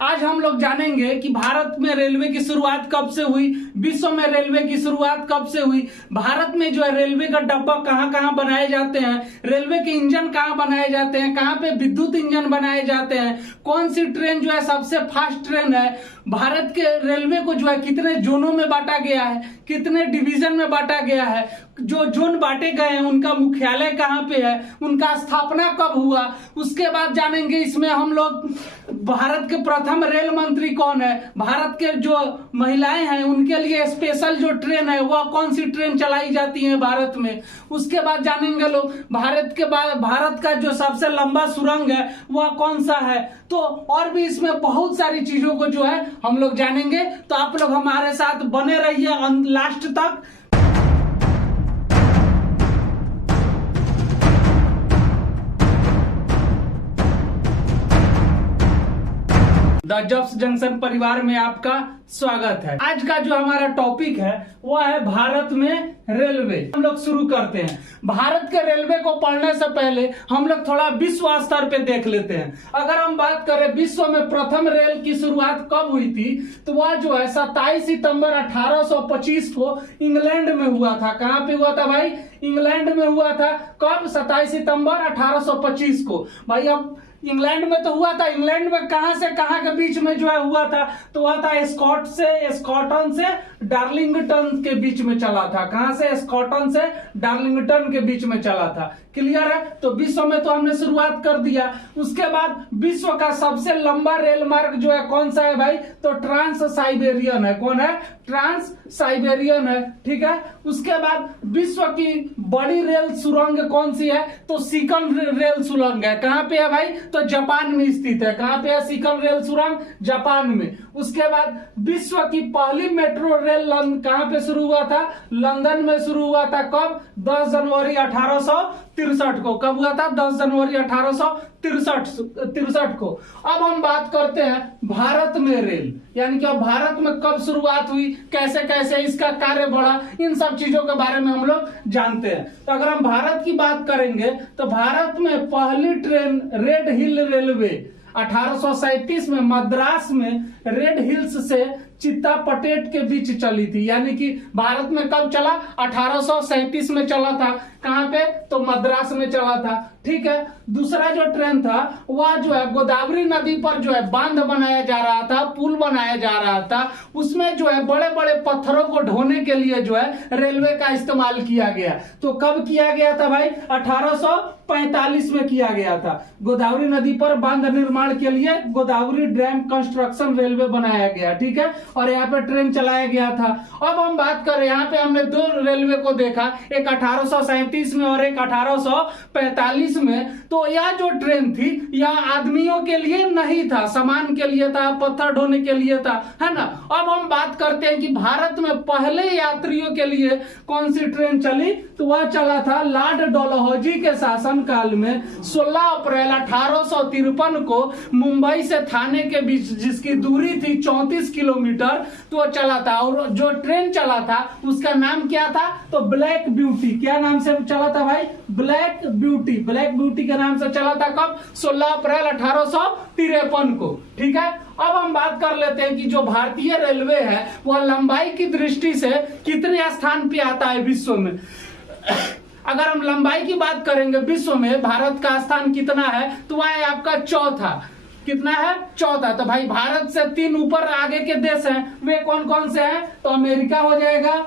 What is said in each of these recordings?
आज हम लोग जानेंगे कि भारत में रेलवे की शुरुआत कब से हुई, विश्व में रेलवे की शुरुआत कब से हुई, भारत में जो है रेलवे का डब्बा कहाँ कहाँ बनाए जाते हैं, रेलवे के इंजन कहाँ बनाए जाते हैं, कहाँ पे विद्युत इंजन बनाए जाते हैं, कौन सी ट्रेन जो है सबसे फास्ट ट्रेन है, भारत के रेलवे को जो है कितने जोनों में बांटा गया है, कितने डिवीजन में बांटा गया है, जो जोन बांटे गए हैं उनका मुख्यालय कहाँ पे है, उनका स्थापना कब हुआ। उसके बाद जानेंगे इसमें हम लोग भारत के प्रथम रेल मंत्री कौन है, भारत के जो महिलाएं हैं उनके लिए स्पेशल जो ट्रेन है वह कौन सी ट्रेन चलाई जाती है भारत में। उसके बाद जानेंगे लोग भारत का जो सबसे लंबा सुरंग है वह कौन सा है। तो और भी इसमें बहुत सारी चीजों को जो है हम लोग जानेंगे, तो आप लोग हमारे साथ बने रहिए लास्ट तक। द जॉब्स जंक्शन परिवार में आपका स्वागत है। आज का जो हमारा टॉपिक है वह है भारत में रेलवे। हम लोग शुरू करते हैं। भारत के रेलवे को पढ़ने से पहले हम लोग थोड़ा विश्व स्तर पे देख लेते हैं। अगर हम बात करें विश्व में प्रथम रेल की शुरुआत कब हुई थी, तो वह जो है 27 सितंबर 1825 को इंग्लैंड में हुआ था। कहाँ पे हुआ था भाई? इंग्लैंड में हुआ था। कब? 27 सितंबर 1825 को। भाई अब इंग्लैंड में तो हुआ था, इंग्लैंड में कहां से कहां के बीच में जो है हुआ था, तो हुआ था स्कॉटन से डार्लिंगटन के बीच में चला था। कहां से? स्कॉटन से डार्लिंगटन के बीच में चला था। क्लियर है? तो विश्व में तो हमने शुरुआत कर दिया। उसके बाद विश्व का सबसे लंबा रेल मार्ग जो है कौन सा है भाई? तो ट्रांस साइबेरियन है। कौन है? ट्रांस साइबेरियन है। ठीक है। उसके बाद विश्व की बड़ी रेल सुरंग कौन सी है? तो सिकन रेल सुरंग है। कहां पे है भाई? तो जापान में स्थित है। कहां पे है सिकन रेल सुरंग? जापान में। उसके बाद विश्व की पहली मेट्रो रेल कहां पे शुरू हुआ था? लंदन में शुरू हुआ था। कब? 10 जनवरी 1863 को। कब हुआ था? 10 जनवरी 1863 को। अब हम बात करते हैं भारत में रेल, यानी कि भारत में कब शुरुआत हुई, कैसे कैसे इसका कार्य बढ़ा, इन सब चीजों के बारे में हम लोग जानते हैं। तो अगर हम भारत की बात करेंगे तो भारत में पहली ट्रेन रेड हिल रेलवे 1837 में मद्रास में रेड हिल्स से चित्तापटेट के बीच चली थी। यानी कि भारत में कब चला? 1837 में चला था। कहां पे? तो मद्रास में चला था। ठीक है। दूसरा जो ट्रेन था वह जो है गोदावरी नदी पर जो है बांध बनाया जा रहा था, पुल बनाया जा रहा था। उसमें जो है बड़े बड़े पत्थरों को ढोने के लिए जो है रेलवे का इस्तेमाल किया गया। तो कब किया गया था भाई? 1845 में किया गया था। गोदावरी नदी पर बांध निर्माण के लिए गोदावरी डैम कंस्ट्रक्शन रेलवे बनाया गया। ठीक है। और यहाँ पे ट्रेन चलाया गया था। अब हम बात करें, यहाँ पे हमने दो रेलवे को देखा, एक 1837 में और एक 1845 में। तो यह जो ट्रेन थी यह आदमियों के लिए नहीं था, सामान के लिए था, पत्थर ढोने के लिए था, है ना। अब हम बात करते हैं कि भारत में पहले यात्रियों के लिए कौन सी ट्रेन चली, तो वह चला था लॉर्ड डलहौजी के शासनकाल में 16 अप्रैल 1853 को मुंबई से थाने के बीच, जिसकी दूरी थी 34 किलोमीटर, तो चला था। और जो ट्रेन चला था उसका नाम क्या था? तो ब्लैक ब्यूटी। क्या नाम से चला था भाई? Black beauty. ब्लैक ब्यूटी के नाम से चला था। कब? 16 अप्रैल 1853 को। ठीक है। अब हम बात कर लेते हैं कि जो भारतीय रेलवे है वह लंबाई की दृष्टि से कितने स्थान पे आता है विश्व में। अगर हम लंबाई की बात करेंगे विश्व में भारत का स्थान कितना है, तो वह है आपका चौथा। कितना है? चौथा। तो भाई भारत से 3 ऊपर आगे के देश हैं, वे कौन कौन से हैं? तो अमेरिका हो जाएगा,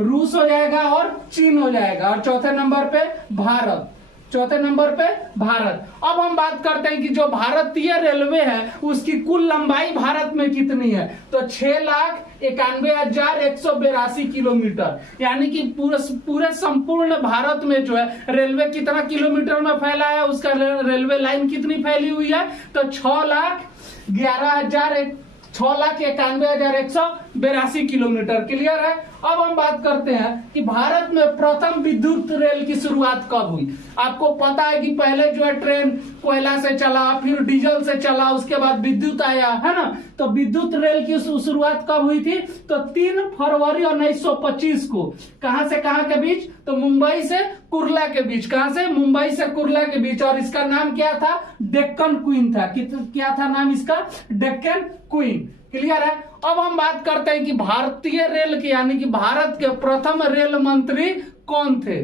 रूस हो जाएगा और चीन हो जाएगा। और चौथे नंबर पे भारत। चौथे नंबर पे भारत। अब हम बात करते हैं कि जो भारतीय रेलवे है उसकी कुल लंबाई भारत में कितनी है, तो 6,91,182 किलोमीटर। यानी कि पूरे संपूर्ण भारत में जो है रेलवे कितना किलोमीटर में फैला है, उसका रेलवे लाइन कितनी फैली हुई है, तो 6,91,182 82 किलोमीटर। क्लियर है। अब हम बात करते हैं कि भारत में प्रथम विद्युत रेल की शुरुआत कब हुई। आपको पता है कि पहले जो है ट्रेन कोयला से चला, फिर डीजल से चला, उसके बाद विद्युत आया, है ना। तो विद्युत रेल की शुरुआत कब हुई थी? तो 3 फरवरी 1925 को। कहां से कहां के बीच? तो मुंबई से कुर्ला के बीच। कहां से? मुंबई से कुर्ला के बीच। और इसका नाम क्या था? डेक्कन क्वीन था। क्या था नाम इसका? डेक्कन क्वीन। क्लियर है। अब हम बात करते हैं कि भारतीय रेल के यानी कि भारत के प्रथम रेल मंत्री कौन थे।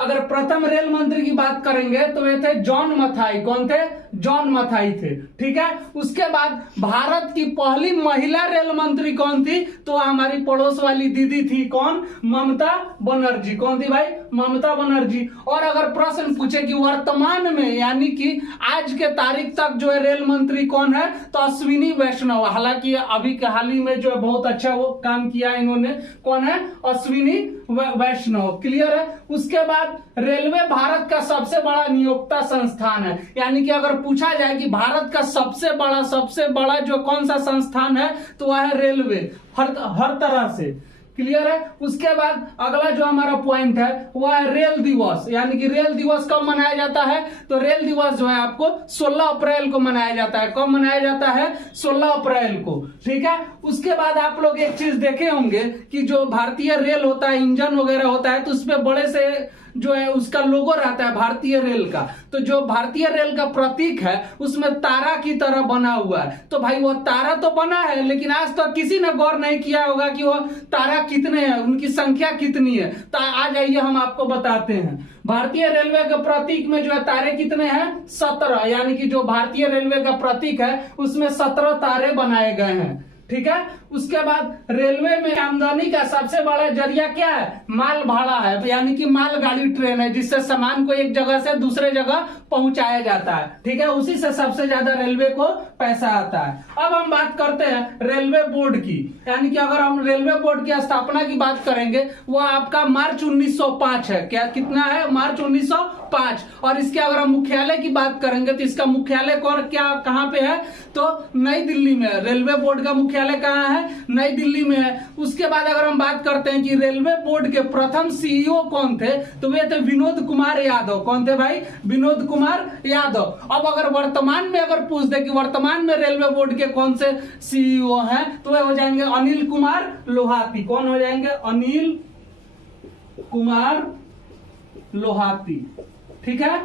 अगर प्रथम रेल मंत्री की बात करेंगे तो ये थे जॉन मथाई। कौन थे? जॉन मथाई थे। ठीक है। उसके बाद भारत की पहली महिला रेल मंत्री कौन थी? तो हमारी पड़ोस वाली दीदी थी। कौन? ममता बनर्जी। कौन थी भाई? ममता बनर्जी। और अगर प्रश्न पूछे कि वर्तमान में यानी कि आज के तारीख तक जो है रेल मंत्री कौन है, तो अश्विनी वैष्णव। हालांकि अभी के हाल ही में जो है बहुत अच्छा वो काम किया इन्होंने। कौन है? अश्विनी वैष्णव। क्लियर है। उसके बाद रेलवे भारत का सबसे बड़ा नियोक्ता संस्थान है। यानी कि अगर पूछा जाए कि भारत का सबसे बड़ा जो कौन सा संस्थान है, तो वह है रेलवे। हर तरह से। क्लियर है। उसके बाद अगला जो हमारा पॉइंट है वह है रेल दिवस। यानी कि रेल दिवस कब मनाया जाता है? तो रेल दिवस जो है आपको 16 अप्रैल को मनाया जाता है। कब मनाया जाता है? 16 अप्रैल को। ठीक है। उसके बाद आप लोग एक चीज देखे होंगे कि जो भारतीय रेल होता है, इंजन वगैरह होता है, तो उसपे बड़े से जो है उसका लोगो रहता है भारतीय रेल का। तो जो भारतीय रेल का प्रतीक है उसमें तारा की तरह बना हुआ है। तो भाई वो तारा तो बना है, लेकिन आज तक किसी ने गौर नहीं किया होगा कि वो तारा कितने हैं, उनकी संख्या कितनी है। तो आ जाइए हम आपको बताते हैं। भारतीय रेलवे के प्रतीक में जो है तारे कितने हैं? 17। यानी कि जो भारतीय रेलवे का प्रतीक है उसमें 17 तारे बनाए गए हैं। ठीक है। उसके बाद रेलवे में आमदनी का सबसे बड़ा जरिया क्या है? माल भाड़ा है। यानी कि मालगाड़ी ट्रेन है जिससे सामान को एक जगह से दूसरे जगह पहुंचाया जाता है। ठीक है। उसी से सबसे ज्यादा रेलवे को पैसा आता है। अब हम बात करते हैं रेलवे बोर्ड की। यानी कि अगर हम रेलवे बोर्ड की स्थापना की बात करेंगे वो आपका मार्च 1905 है। क्या कितना है? मार्च 1905। और इसके अगर हम मुख्यालय की बात करेंगे तो इसका मुख्यालय कहाँ पे है? तो नई दिल्ली में है। रेलवे बोर्ड का मुख्यालय कहाँ है? नई दिल्ली में है। उसके बाद अगर हम बात करते हैं कि रेलवे बोर्ड के प्रथम सीईओ कौन थे, तो वे थे विनोद कुमार यादव। कौन थे भाई? विनोद कुमार यादव। अब अगर वर्तमान में अगर पूछ दे कि वर्तमान में रेलवे बोर्ड के कौन से सीईओ हैं, तो वे हो जाएंगे अनिल कुमार लोहाती। कौन हो जाएंगे? अनिल कुमार लोहाती। ठीक है।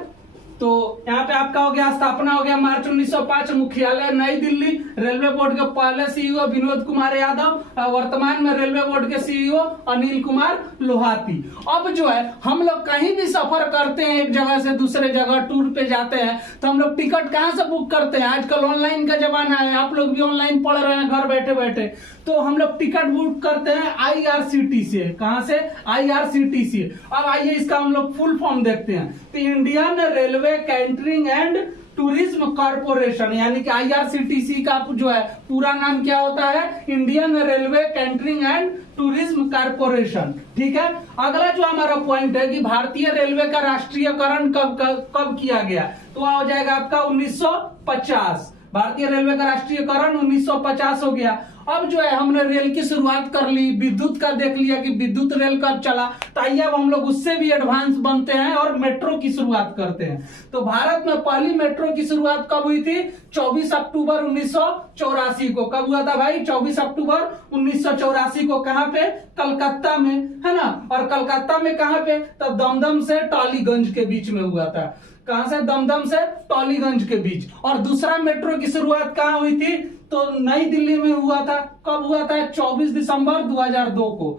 तो यहाँ पे आपका हो गया स्थापना हो गया मार्च 1905, मुख्यालय नई दिल्ली, रेलवे बोर्ड के पहले सीईओ विनोद कुमार यादव, वर्तमान में रेलवे बोर्ड के सीईओ अनिल कुमार लोहाती। अब जो है हम लोग कहीं भी सफर करते हैं, एक जगह से दूसरे जगह टूर पे जाते हैं, तो हम लोग टिकट कहाँ से बुक करते हैं? आजकल ऑनलाइन का जमाना है, आप लोग भी ऑनलाइन पढ़ रहे हैं घर बैठे बैठे। तो हम लोग टिकट बुक करते हैं IRCTC से। कहां से? IRCTC। अब आइए इसका हम लोग फुल फॉर्म देखते हैं। तो Indian railway catering and tourism corporation, यानी कि IRCTC का जो है पूरा नाम क्या होता है? Indian railway catering and tourism corporation. ठीक है। अगला जो हमारा पॉइंट है कि भारतीय रेलवे का राष्ट्रीयकरण कब किया गया, तो वह हो जाएगा आपका 1950। भारतीय रेलवे का राष्ट्रीयकरण 1950 हो गया। अब जो है हमने रेल की शुरुआत कर ली, विद्युत का देख लिया कि विद्युत रेल कब चला, तो आइए अब हम लोग उससे भी एडवांस बनते हैं और मेट्रो की शुरुआत करते हैं। तो भारत में पहली मेट्रो की शुरुआत कब हुई थी? 24 अक्टूबर 1984 को। कब हुआ था भाई? 24 अक्टूबर 1984 को। कहां पे? कलकत्ता में, है ना। और कलकत्ता में कहां पे? तो दमदम से टॉलीगंज के बीच में हुआ था। कहां से? दमदम से टॉलीगंज के बीच। और दूसरा मेट्रो की शुरुआत कहां हुई थी? तो नई दिल्ली में हुआ था। कब हुआ था? 24 दिसंबर 2002 को।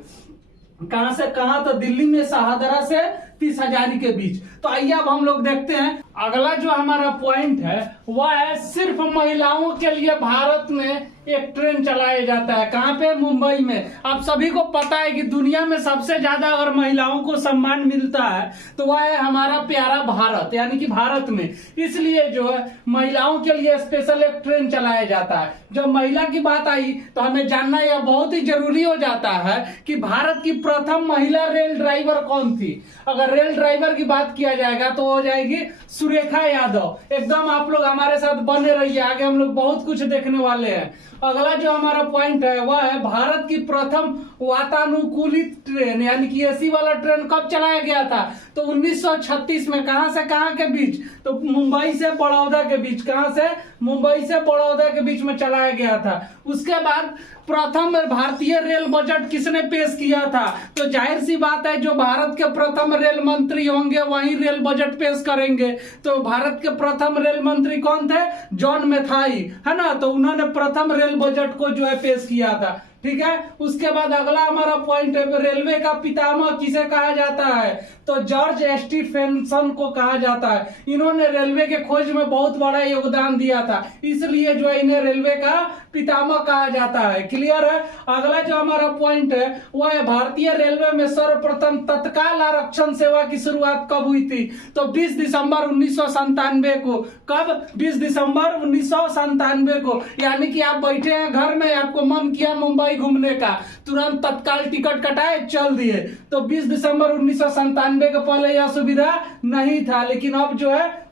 कहां से कहां? तो दिल्ली में शाहदरा से 30 हजारी के बीच। तो आइए अब हम लोग देखते हैं अगला जो हमारा पॉइंट है वह है सिर्फ महिलाओं के लिए भारत में एक ट्रेन चलाया जाता है। कहां पे? मुंबई में। आप सभी को पता है कि दुनिया में सबसे ज्यादा अगर महिलाओं को सम्मान मिलता है तो वह है हमारा प्यारा भारत, यानी कि भारत में। इसलिए जो है महिलाओं के लिए स्पेशल एक ट्रेन चलाया जाता है। जब महिला की बात आई तो हमें जानना यह बहुत ही जरूरी हो जाता है कि भारत की प्रथम महिला रेल ड्राइवर कौन थी। अगर अगर रेल ड्राइवर की बात किया जाएगा तो हो जाएगी सुरेखा यादव। एकदम आप लोग हमारे साथ बने रहिए, आगे हम लोग बहुत कुछ देखने वाले हैं। अगला जो हमारा पॉइंट है वह है भारत की प्रथम वातानुकूलित ट्रेन यानी कि एसी वाला ट्रेन कब चलाया गया था? तो 1936 में। कहां से कहां के बीच? तो मुंबई से बड़ौदा के बीच। कहां से? मुंबई से बड़ौदा के बीच में चलाया गया था। उसके बाद प्रथम भारतीय रेल बजट किसने पेश किया था? तो जाहिर सी बात है जो भारत के प्रथम रेल मंत्री होंगे वही रेल बजट पेश करेंगे। तो भारत के प्रथम रेल मंत्री कौन थे? जॉन मैथाई, है ना। तो उन्होंने प्रथम रेल बजट को जो है पेश किया था। ठीक है। उसके बाद अगला हमारा पॉइंट है रेलवे का पितामह किसे कहा जाता है? तो जॉर्ज स्टीफेंसन को कहा जाता है। इन्होंने रेलवे के खोज में बहुत बड़ा योगदान दिया था, इसलिए जो है इन्हें रेलवे का पितामह कहा जाता है। क्लियर है। अगला जो हमारा पॉइंट है वह है भारतीय रेलवे में सर्वप्रथम तत्काल आरक्षण सेवा की शुरुआत कब हुई थी? तो 20 दिसंबर 1997 को। कब? 20 दिसंबर 1997 को। यानी कि आप बैठे हैं घर में, आपको मन किया मुंबई घूमने का, तुरंत तत्काल टिकट कटाए चल दिए। तो 20 दिसंबर 1997 के पहले यह सुविधा नहीं था, लेकिन अब जो है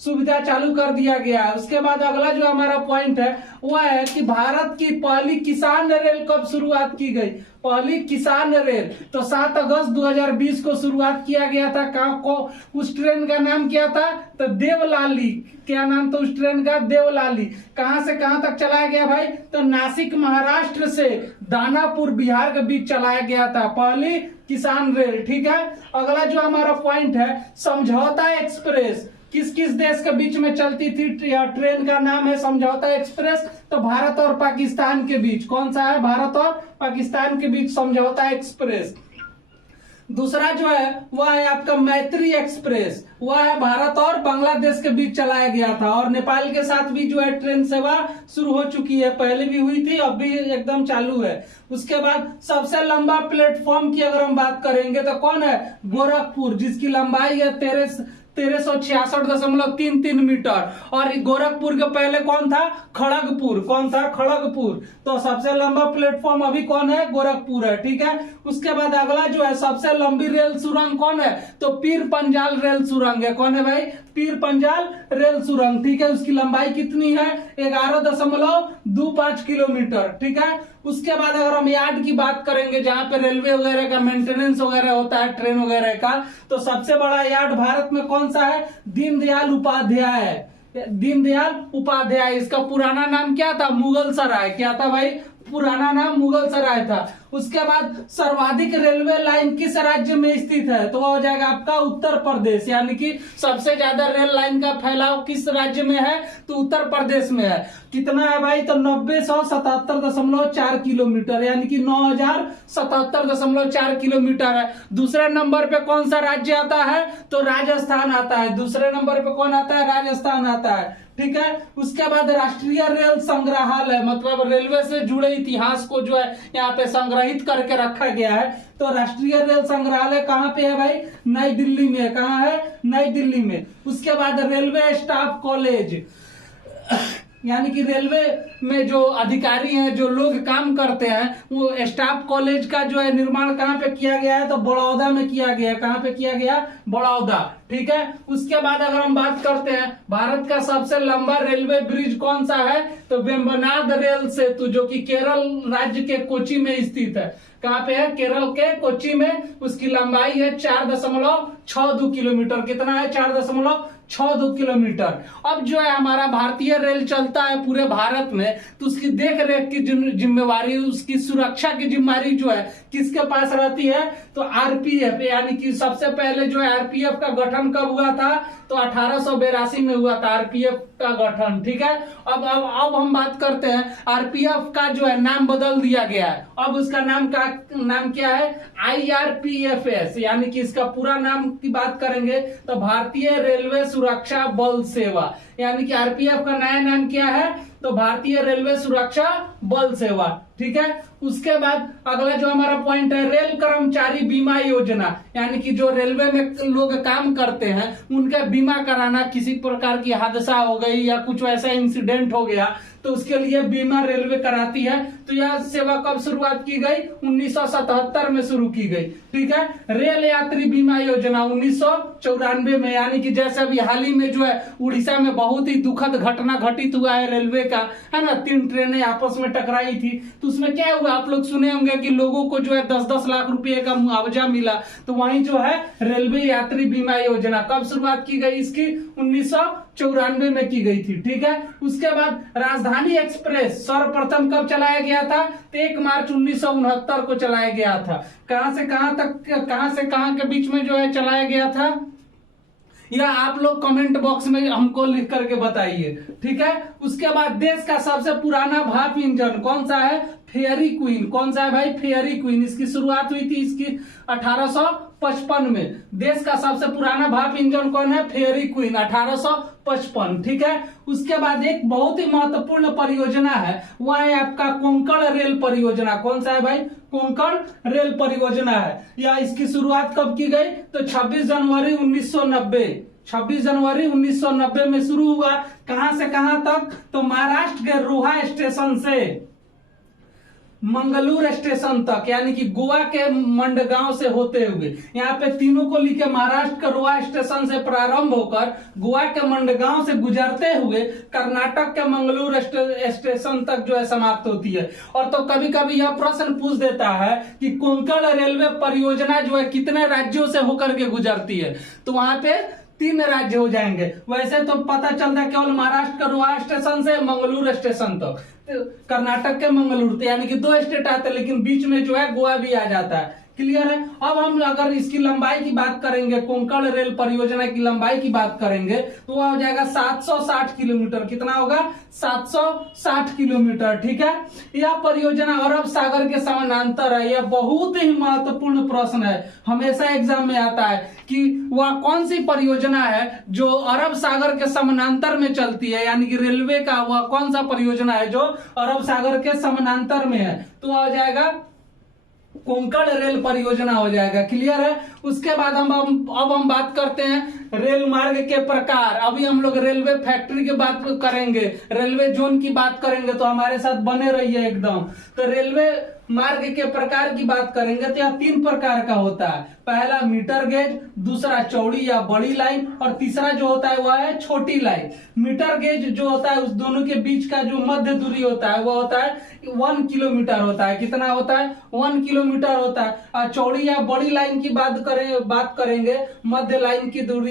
सुविधा चालू कर दिया गया है। उसके बाद अगला जो हमारा पॉइंट है वह है कि भारत की पहली किसान रेल कब शुरुआत की गई? पहली किसान रेल तो 7 अगस्त 2020 को शुरुआत किया गया था। कहाँ को? उस ट्रेन का नाम क्या था? तो देवलाली। क्या नाम था उस ट्रेन का? देवलाली। कहां से कहां तक चलाया गया भाई? तो नासिक महाराष्ट्र से दानापुर बिहार के बीच चलाया गया था पहली किसान रेल। ठीक है। अगला जो हमारा पॉइंट है समझौता एक्सप्रेस किस किस देश के बीच में चलती थी? ट्रेन का नाम है समझौता एक्सप्रेस। तो भारत और पाकिस्तान के बीच। कौन सा है? भारत और पाकिस्तान के बीच समझौता एक्सप्रेस। दूसरा जो है वह है आपका मैत्री एक्सप्रेस, वह है भारत और बांग्लादेश के बीच चलाया गया था। और नेपाल के साथ भी जो है ट्रेन सेवा शुरू हो चुकी है, पहले भी हुई थी, अब भी एकदम चालू है। उसके बाद सबसे लंबा प्लेटफॉर्म की अगर हम बात करेंगे तो कौन है? गोरखपुर, जिसकी लंबाई है 1366.33 मीटर। और गोरखपुर के पहले कौन था? खड़गपुर। कौन था? खड़गपुर। तो सबसे लंबा प्लेटफॉर्म अभी कौन है? गोरखपुर है। ठीक है। उसके बाद अगला जो है सबसे लंबी रेल सुरंग कौन है? तो पीर पंजाल रेल सुरंग है। कौन है भाई? पीर पंजाल रेल सुरंग। ठीक है। उसकी लंबाई कितनी है? 11.25 किलोमीटर। ठीक है। उसके बाद अगर हम यार्ड की बात करेंगे जहां पे रेलवे वगैरह का मेंटेनेंस वगैरह होता है, ट्रेन वगैरह का, तो सबसे बड़ा यार्ड भारत में कौन सा है? दीनदयाल उपाध्याय। दीनदयाल उपाध्याय। इसका पुराना नाम क्या था? मुगल सराय। क्या था भाई? पुराना नाम मुगल सराय था। उसके बाद सर्वाधिक रेलवे लाइन किस राज्य में स्थित है? तो वह हो जाएगा आपका उत्तर प्रदेश। यानी कि सबसे ज्यादा रेल लाइन का फैलाव किस राज्य में है? तो उत्तर प्रदेश में है। कितना है भाई? तो 9,177.4 किलोमीटर, यानी कि 9,077.4 किलोमीटर है। दूसरे नंबर पे कौन सा राज्य आता है? तो राजस्थान आता है। दूसरे नंबर पे कौन आता है? राजस्थान आता है। ठीक है। उसके बाद राष्ट्रीय रेल संग्रहालय, मतलब रेलवे से जुड़े इतिहास को जो है यहाँ पे संग्रहित करके रखा गया है। तो राष्ट्रीय रेल संग्रहालय कहाँ पे है भाई? नई दिल्ली में। कहाँ है? नई दिल्ली में। उसके बाद रेलवे स्टाफ कॉलेज, यानी कि रेलवे में जो अधिकारी हैं, जो लोग काम करते हैं, वो स्टाफ कॉलेज का जो है निर्माण कहाँ पे किया गया है? तो बड़ौदा में किया गया। कहाँ पे किया गया? बड़ौदा। ठीक है। उसके बाद अगर हम बात करते हैं भारत का सबसे लंबा रेलवे ब्रिज कौन सा है? तो वेम्बनाड रेल सेतु, जो कि केरल राज्य के कोच्चि में स्थित है। कहाँ पे है? केरल के कोच्चि में। उसकी लंबाई है 4.62 किलोमीटर। कितना है? 4.62 किलोमीटर। अब जो है हमारा भारतीय रेल चलता है पूरे भारत में, तो उसकी देख रेख की जिम्मेवारी, उसकी सुरक्षा की जिम्मेवारी जो है किसके पास रहती है? तो आरपीएफ। यानी कि सबसे पहले जो है आरपीएफ का गठन कब हुआ था? तो 1882 में हुआ था आरपीएफ का गठन। ठीक है। अब हम बात करते हैं आरपीएफ का जो है नाम बदल दिया गया है। अब उसका नाम क्या है? IRPFS। यानी कि इसका पूरा नाम की बात करेंगे तो भारतीय रेलवे सुरक्षा बल सेवा। यानी कि आरपीएफ का नया नाम क्या है? तो भारतीय रेलवे सुरक्षा बल सेवा। ठीक है। उसके बाद अगला जो हमारा पॉइंट है रेल कर्मचारी बीमा योजना, यानी कि जो रेलवे में लोग काम करते हैं उनका बीमा कराना। किसी प्रकार की हादसा हो गई या कुछ ऐसा इंसिडेंट हो गया तो उसके लिए बीमा रेलवे कराती है। तो यह सेवा कब शुरुआत की गई? 1977 में शुरू की गई। ठीक है। रेल यात्री बीमा योजना 1994 में, यानी कि जैसे अभी हाल ही में जो है उड़ीसा में बहुत ही दुखद घटना घटित हुआ है रेलवे का, है ना, 3 ट्रेनें आपस में टकराई थी। तो उसमें क्या हुआ, आप लोग सुने होंगे कि लोगों को जो है 10-10 लाख रुपए का मुआवजा मिला। तो वहीं जो है रेलवे यात्री बीमा योजना कब शुरुआत की गई इसकी? 1994 में की गई थी। ठीक है। उसके बाद राजधानी एक्सप्रेस सर्वप्रथम कब चलाया गया था? 1 मार्च 1969 को चलाया गया था। कहां से कहां तक, कहां से कहां के बीच में जो है चलाया गया था, या आप लोग कमेंट बॉक्स में हमको लिख करके बताइए। ठीक है। उसके बाद देश का सबसे पुराना भाप इंजन कौन सा है? Fairy queen. कौन सा है भाई? Fairy queen. इसकी शुरुआत हुई थी इसकी 1855 में। देश का सबसे पुराना भाप इंजन कौन है? Fairy queen, 1855। ठीक है। उसके बाद एक बहुत ही महत्वपूर्ण परियोजना है, वह है आपका कोंकण रेल परियोजना। कौन सा है भाई? कोंकण रेल परियोजना है। या इसकी शुरुआत कब की गई? तो 26 जनवरी 1990, 26 जनवरी 1990 में शुरू हुआ। कहां से कहां तक? तो महाराष्ट्र के रोहा स्टेशन से मंगलूर स्टेशन तक, यानी कि गोवा के मंडगांव से होते हुए, यहाँ पे तीनों को लिखे महाराष्ट्र के रोहा स्टेशन से प्रारंभ होकर गोवा के मंडगांव से गुजरते हुए कर्नाटक के मंगलूर स्टेशन तक जो है समाप्त होती है। और तो कभी कभी यह प्रश्न पूछ देता है कि कोंकण रेलवे परियोजना जो है कितने राज्यों से होकर के गुजरती है? तो वहां पे 3 राज्य हो जाएंगे। वैसे तो पता चलता है केवल महाराष्ट्र का रोहा स्टेशन से मंगलूर स्टेशन तक, कर्नाटक के मंगलूर, यानी कि 2 स्टेट आते हैं, लेकिन बीच में जो है गोवा भी आ जाता है। क्लियर है। अब हम अगर इसकी लंबाई की बात करेंगे, कोंकण रेल परियोजना की लंबाई की बात करेंगे, तो वह हो जाएगा 760 किलोमीटर। कितना होगा? 760 किलोमीटर। ठीक है। यह परियोजना अरब सागर के समानांतर है। यह बहुत ही महत्वपूर्ण प्रश्न है, हमेशा एग्जाम में आता है कि वह कौन सी परियोजना है जो अरब सागर के समानांतर में चलती है, यानी कि रेलवे का वह कौन सा परियोजना है जो अरब सागर के समानांतर में है? तो वह हो जाएगा कोंकण रेल परियोजना हो जाएगा। क्लियर है। उसके बाद अब हम बात करते हैं रेल मार्ग के प्रकार। अभी हम लोग रेलवे फैक्ट्री की बात करेंगे, रेलवे जोन की बात करेंगे, तो हमारे साथ बने रहिए एकदम। तो रेलवे मार्ग के प्रकार की बात करेंगे तो यह 3 प्रकार का होता है। पहला मीटर गेज, दूसरा चौड़ी या बड़ी लाइन, और तीसरा जो होता है वह है छोटी लाइन। मीटर गेज जो होता है उस दोनों के बीच का जो मध्य दूरी होता है वह होता है 1 किलोमीटर होता है। कितना होता है? 1 किलोमीटर होता है। और चौड़ी या बड़ी लाइन की बात करेंगे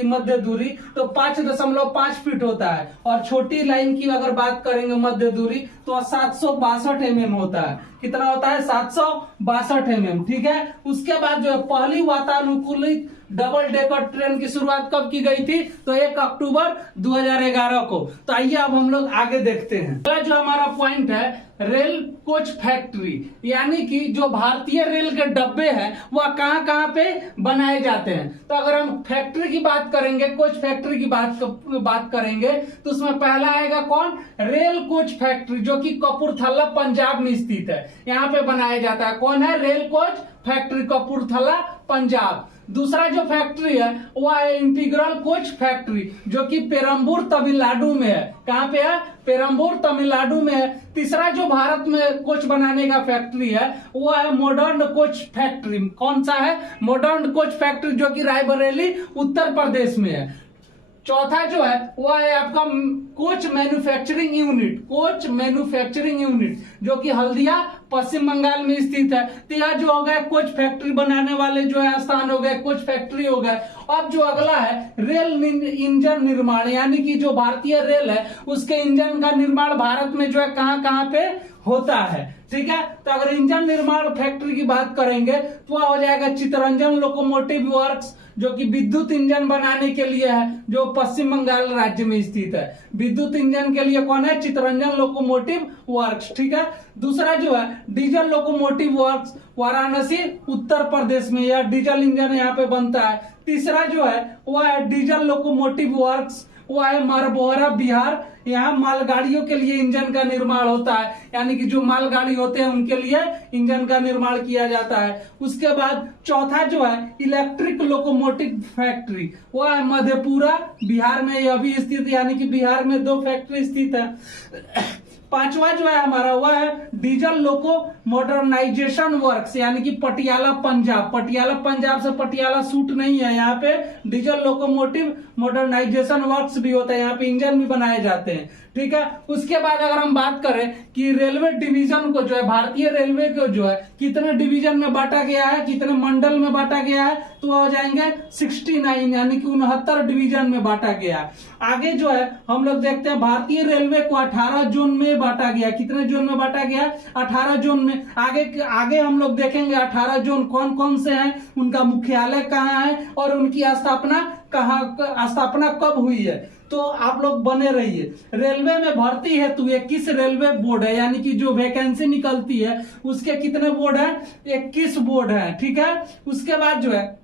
मध्य दूरी तो 5.5 फीट होता है। और छोटी लाइन की अगर बात करेंगे मध्य दूरी तो 762 mm होता है। कितना होता है? 762 mm। ठीक है। उसके बाद जो है पहली वातानुकूलित डबल डेकर ट्रेन की शुरुआत कब की गई थी? तो 1 अक्टूबर 2011 को। तो आइए अब हम लोग आगे देखते हैं। अगला जो हमारा पॉइंट है रेल कोच फैक्ट्री, यानी कि जो भारतीय रेल के डब्बे हैं वह कहां कहां पे बनाए जाते हैं। तो अगर हम फैक्ट्री की बात करेंगे, कोच फैक्ट्री की बात करेंगे, तो उसमें पहला आएगा कौन? रेल कोच फैक्ट्री, जो कि कपूरथला पंजाब में स्थित है। यहाँ पे बनाया जाता है। कौन है? Rail coach factory, Kapurthala Punjab. दूसरा जो फैक्ट्री है वह है इंटीग्रल कोच फैक्ट्री, जो कि पेरम्बूर तमिलनाडु में है। कहां पे है? पेरम्बूर तमिलनाडु में है। तीसरा जो भारत में कोच बनाने का फैक्ट्री है वो है मॉडर्न कोच फैक्ट्री। कौन सा है? मॉडर्न कोच फैक्ट्री, जो कि रायबरेली उत्तर प्रदेश में है। चौथा जो है वह है आपका कोच मैन्युफैक्चरिंग यूनिट, जो कि हल्दिया पश्चिम बंगाल में स्थित है। तो यह जो हो गया कोच फैक्ट्री बनाने वाले जो है स्थान हो गए, कोच फैक्ट्री हो गए। अब जो अगला है रेल इंजन निर्माण, यानी कि जो भारतीय रेल है उसके इंजन का निर्माण भारत में जो है कहां कहां पे होता है। ठीक है। तो अगर इंजन निर्माण फैक्ट्री की बात करेंगे तो वह हो जाएगा चित्तरंजन लोकोमोटिव वर्क्स, जो कि विद्युत इंजन बनाने के लिए है, जो पश्चिम बंगाल राज्य में स्थित है। विद्युत इंजन के लिए कौन है? Chittaranjan locomotive works. ठीक है। दूसरा जो है diesel locomotive works, Varanasi Uttar Pradesh में, यह डीजल इंजन यहाँ पे बनता है। तीसरा जो है वह है डीजल लोकोमोटिव वर्क्स, वो है मरबोरा बिहार। यहाँ मालगाड़ियों के लिए इंजन का निर्माण होता है, यानी कि जो मालगाड़ी होते हैं उनके लिए इंजन का निर्माण किया जाता है। उसके बाद चौथा जो है इलेक्ट्रिक लोकोमोटिव फैक्ट्री, वो है मधेपुरा बिहार में यह भी स्थित, यानी कि बिहार में 2 फैक्ट्री स्थित है। पांचवा जो है हमारा वह है डीजल लोको मॉडर्नाइजेशन वर्क्स, यानी कि पटियाला पंजाब से पटियाला सूट नहीं है, यहाँ पे डीजल लोकोमोटिव मॉडर्नाइजेशन वर्क्स भी होता है, यहाँ पे इंजन भी बनाए जाते हैं। ठीक है, उसके बाद अगर हम बात करें कि रेलवे डिवीजन को जो है, भारतीय रेलवे को जो है कितने डिवीजन में बांटा गया है, कितने मंडल में बांटा गया है, तो वह हो जाएंगे 69, यानी कि 69 डिवीजन में बांटा गया है। आगे जो है हम लोग देखते हैं भारतीय रेलवे को 18 जोन में बांटा गया। कितने जोन में बांटा गया? 18 जोन में। आगे हम लोग देखेंगे 18 जोन कौन कौन से हैं, उनका मुख्यालय कहाँ है और उनकी स्थापना कब हुई है। तो आप लोग बने रहिए। रेलवे में भर्ती है तो 21 रेलवे बोर्ड है, यानी कि जो वैकेंसी निकलती है उसके कितने बोर्ड है? 21 बोर्ड है। ठीक है, उसके बाद जो है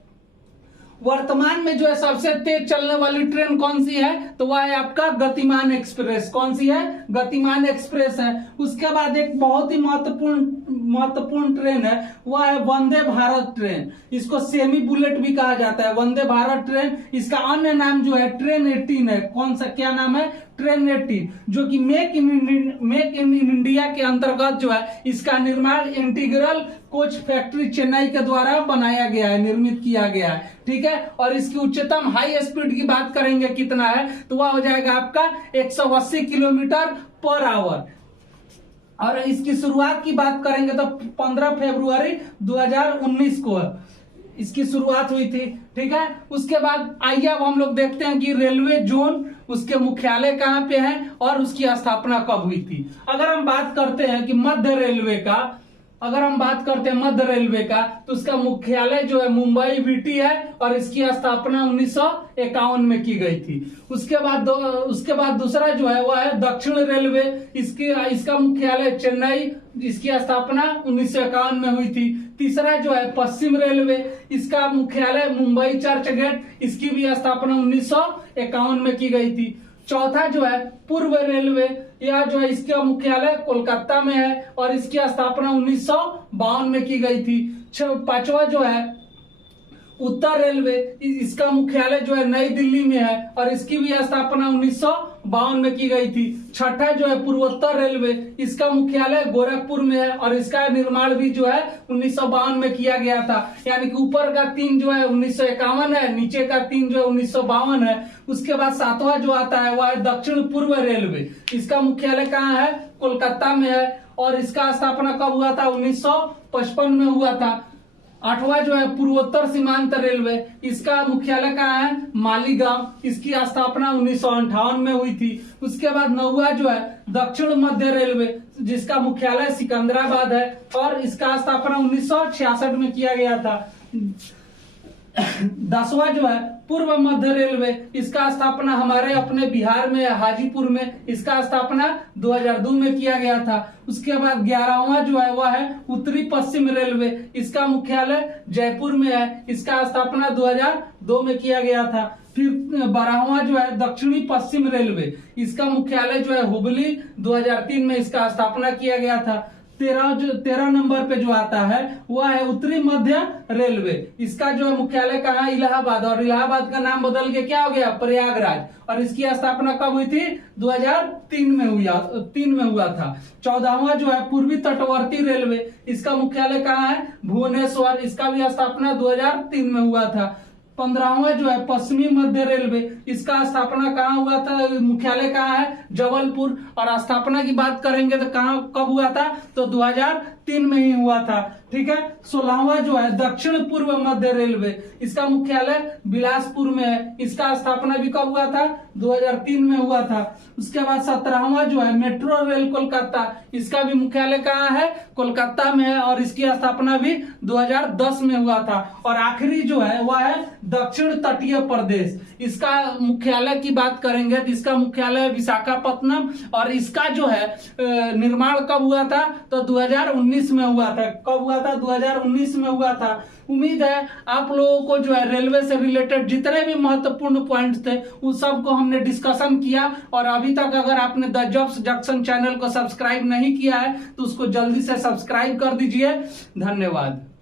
वर्तमान में जो है सबसे तेज चलने वाली ट्रेन कौन सी है, तो वह है आपका गतिमान एक्सप्रेस। कौन सी है? गतिमान एक्सप्रेस है। उसके बाद एक बहुत ही महत्वपूर्ण ट्रेन है, वह है वंदे भारत ट्रेन। इसको सेमी बुलेट भी कहा जाता है, वंदे भारत ट्रेन। इसका अन्य नाम जो है ट्रेन 18 है। कौन सा, क्या नाम है? ट्रेन 18, जो कि मेक इन इंडिया के अंतर्गत जो है इसका निर्माण इंटीग्रल कोच फैक्ट्री चेन्नई के द्वारा बनाया गया है, निर्मित किया गया है। ठीक है, और इसकी उच्चतम हाई स्पीड की बात करेंगे कितना है, तो वह हो जाएगा आपका 180 किलोमीटर पर आवर। और इसकी शुरुआत की बात करेंगे तो 15 फरवरी 2019 को इसकी शुरुआत हुई थी। ठीक है, उसके बाद आइए अब हम लोग देखते हैं कि रेलवे जोन उसके मुख्यालय कहाँ पे है और उसकी स्थापना कब हुई थी। अगर हम बात करते हैं कि मध्य रेलवे का, तो उसका मुख्यालय जो है मुंबई वीटी है और इसकी स्थापना 1951 में की गई थी। उसके बाद दूसरा जो है वह है दक्षिण रेलवे। इसका मुख्यालय चेन्नई, इसकी स्थापना 1951 में हुई थी। तीसरा जो है पश्चिम रेलवे, इसका मुख्यालय मुंबई चर्च गेट, इसकी भी स्थापना 1951 में की गई थी। चौथा जो है पूर्व रेलवे, यह जो है इसका मुख्यालय कोलकाता में है और इसकी स्थापना 1952 में की गई थी। पांचवा जो है उत्तर रेलवे, इसका मुख्यालय जो है नई दिल्ली में है और इसकी भी स्थापना 1952 में की गई थी। छठा जो है पूर्वोत्तर रेलवे, इसका मुख्यालय गोरखपुर में है और इसका निर्माण भी जो है 1952 में किया गया था। यानी कि ऊपर का 3 जो है 1951 है, नीचे का 3 जो है 1952 है। उसके बाद सातवां जो आता है वह है दक्षिण पूर्व रेलवे, इसका मुख्यालय कहाँ है? कोलकाता में है और इसका स्थापना कब हुआ था? 1955 में हुआ था। आठवां जो है पूर्वोत्तर सीमांत रेलवे, इसका मुख्यालय कहाँ है? मालीगांव, इसकी स्थापना 1958 में हुई थी। उसके बाद नौवां जो है दक्षिण मध्य रेलवे, जिसका मुख्यालय सिकंदराबाद है और इसका स्थापना 1966 में किया गया था। 10वां जो है पूर्व मध्य रेलवे, इसका स्थापना हमारे अपने बिहार में हाजीपुर में, इसका स्थापना 2002 में किया गया था। उसके बाद 11वां जो है वह है उत्तरी पश्चिम रेलवे, इसका मुख्यालय जयपुर में है, इसका स्थापना 2002 में किया गया था। फिर 12वां जो है दक्षिणी पश्चिम रेलवे, इसका मुख्यालय जो है हुबली, 2003 में इसका स्थापना किया गया था। 13 नंबर पे जो आता है वह है उत्तरी मध्य रेलवे, इसका जो है मुख्यालय कहाँ? इलाहाबाद, और इलाहाबाद का नाम बदल के क्या हो गया? प्रयागराज, और इसकी स्थापना कब हुई थी? 2003 में हुआ था। 14वां जो है पूर्वी तटवर्ती रेलवे, इसका मुख्यालय कहाँ है? भुवनेश्वर, इसका भी स्थापना 2003 में हुआ था। 15वां जो है पश्चिमी मध्य रेलवे, इसका स्थापना कहाँ हुआ था? मुख्यालय कहाँ है? जबलपुर, और स्थापना की बात करेंगे तो कब हुआ था? तो 2003 में ही हुआ था। ठीक है, 16वां जो है दक्षिण पूर्व मध्य रेलवे, इसका मुख्यालय बिलासपुर में है, इसका स्थापना भी कब हुआ था? 2003 में हुआ था। उसके बाद 17वां जो है मेट्रो रेल कोलकाता, इसका भी मुख्यालय कहाँ है? कोलकाता में है और इसकी स्थापना भी 2010 में हुआ था। और आखिरी जो है वह है दक्षिण तटीय प्रदेश, इसका मुख्यालय की बात करेंगे तो इसका मुख्यालय विशाखापत्तनम, और इसका जो है निर्माण कब हुआ था? तो 2019 में हुआ था। कब हुआ था? 2019 में हुआ था। उम्मीद है आप लोगों को जो है रेलवे से रिलेटेड जितने भी महत्वपूर्ण पॉइंट्स थे उस सब को हमने डिस्कशन किया। और अभी तक अगर आपने द जॉब्स जंक्शन चैनल को सब्सक्राइब नहीं किया है तो उसको जल्दी से सब्सक्राइब कर दीजिए। धन्यवाद।